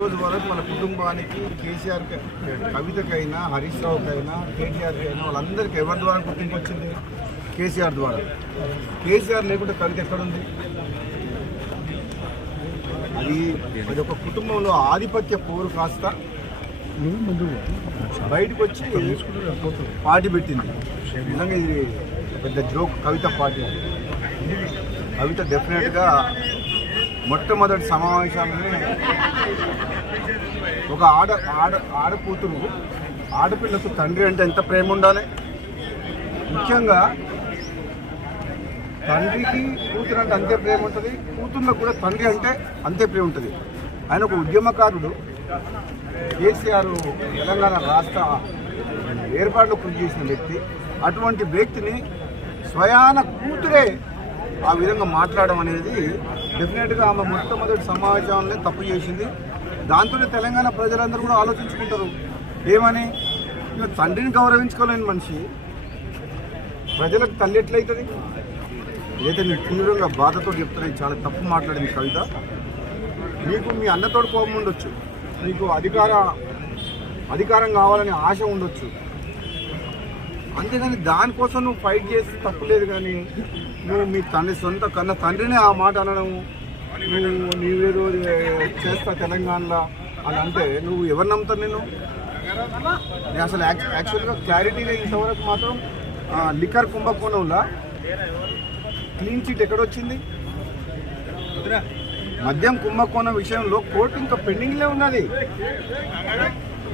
రోజు వరకు మన కుటుంబానికి కేసీఆర్ కవితకైనా హరీష్ రావుకైనా కేటీఆర్కి అయినా వాళ్ళందరికీ ఎవరి ద్వారా గుర్తింపు వచ్చింది? కేసీఆర్ ద్వారా. కేసీఆర్ లేకుంటే కవిత ఎక్కడుంది? అది ఒక కుటుంబంలో ఆధిపత్య పోరు కాస్త బయటకు వచ్చి పార్టీ పెట్టింది. నిజంగా ఇది పెద్ద జోక్. కవిత పార్టీ కవిత డెఫినెట్గా మొట్టమొదటి సమావేశాలనే ఒక ఆడకూతురు ఆడపిల్లకు తండ్రి అంటే ఎంత ప్రేమ ఉండాలి. ముఖ్యంగా తండ్రికి కూతురు అంటే అంతే ప్రేమ ఉంటుంది, కూతుర్లకు కూడా తండ్రి అంటే అంతే ప్రేమ ఉంటుంది. ఆయన ఒక ఉద్యమకారుడు. కేసీఆర్ తెలంగాణ రాష్ట్ర ఏర్పాటులో కృషి చేసిన వ్యక్తి. అటువంటి వ్యక్తిని స్వయాన కూతురే ఆ విధంగా మాట్లాడడం అనేది డెఫినెట్గా ఆమె మొట్టమొదటి సమావేశాలనే తప్పు చేసింది. దాంతోనే తెలంగాణ ప్రజలందరూ కూడా ఆలోచించుకుంటారు ఏమని. తండ్రిని గౌరవించుకోలేని మనిషి ప్రజలకు తల్లి ఎట్లయితుంది? ఏదైతే నేను తీవ్రంగా బాధతో చెప్తున్నాను. చాలా తప్పు మాట్లాడింది కవిత. నీకు మీ అన్నతోడు కోపం ఉండొచ్చు, నీకు అధికారం కావాలని ఆశ ఉండొచ్చు, అంతేగాని దానికోసం నువ్వు ఫైట్ చేసి తప్పులేదు. కానీ నువ్వు మీ సొంత కన్న తండ్రిని ఆ మాట అనడం, నీవేదో చేస్తా తెలంగాణలో అని అంటే నువ్వు ఎవరు నమ్ముతారు? నేను అసలు యాక్చువల్గా క్లారిటీగా ఇంతవరకు మాత్రం లిక్కర్ కుంభకోణంలో క్లీన్ చిట్ ఎక్కడొచ్చింది? మద్యం కుంభకోణం విషయంలో కోర్టు ఇంకా పెండింగ్లే ఉన్నది.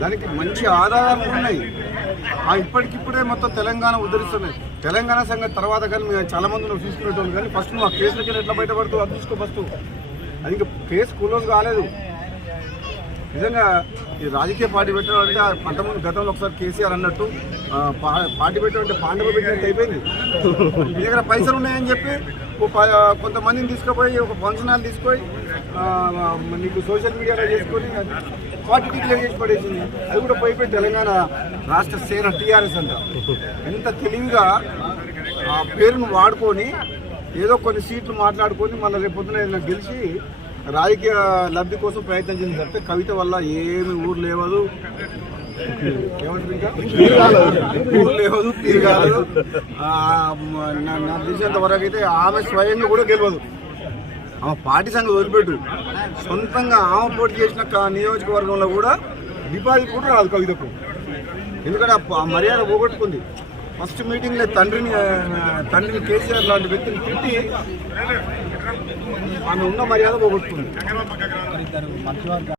దానికి మంచి ఆధారాలు ఉన్నాయి. ఇప్పటికిప్పుడే మొత్తం తెలంగాణ ఉద్ధరిస్తున్నాయి. తెలంగాణ సంగతి తర్వాత కానీ మేము చాలామంది నువ్వు తీసుకునేటోళ్ళు, కానీ ఫస్ట్ నువ్వు ఆ కేసులకి ఎట్లా బయటపడుతూ అది చూసుకో ఫస్ట్. అది ఇంకా కేసు క్లోజ్ కాలేదు. నిజంగా ఈ రాజకీయ పార్టీ పెట్టడం అంటే అంతకుముందు గతంలో ఒకసారి కేసీఆర్ అన్నట్టు పార్టీ పెట్టడం అంటే పాండవ పెట్టినట్టు అయిపోయింది. మీ దగ్గర పైసలు ఉన్నాయని చెప్పి కొంతమందిని తీసుకుపోయి ఒక ఫంక్షన్ హాల్ తీసుకొని నీకు సోషల్ మీడియాలో చేసుకొని పార్టీ డిక్లేర్ చేసి పడేసింది. అది కూడా పోయిపోయి తెలంగాణ రాష్ట్ర సేన టీఆర్ఎస్ అంట. ఎంత తెలివిగా ఆ పేరును వాడుకొని ఏదో కొన్ని సీట్లు మాట్లాడుకొని మళ్ళీ రేపొద్దున ఏదైనా గెలిచి రాజకీయ లబ్ధి కోసం ప్రయత్నం చేసింది తప్పితే కవిత వల్ల ఏమి ఊరు లేవదు, ఊరు లేవదు, తీరగాలదు. నాకు తెలిసినంత వరకు అయితే ఆమె స్వయంగా కూడా గెలవదు. ఆమె పార్టీ సంగతి వదిలిపెట్టు, సొంతంగా ఆమె పోటీ చేసిన నియోజకవర్గంలో కూడా డిపాజిట్ కూడా రాదు కవితకు. ఎందుకంటే ఆ మర్యాద పోగొట్టుకుంది. ఫస్ట్ మీటింగ్లో తండ్రిని కేసీఆర్ లాంటి వ్యక్తిని తిట్టి ఆమె ఉన్న మర్యాద పోగొట్టుకుంది.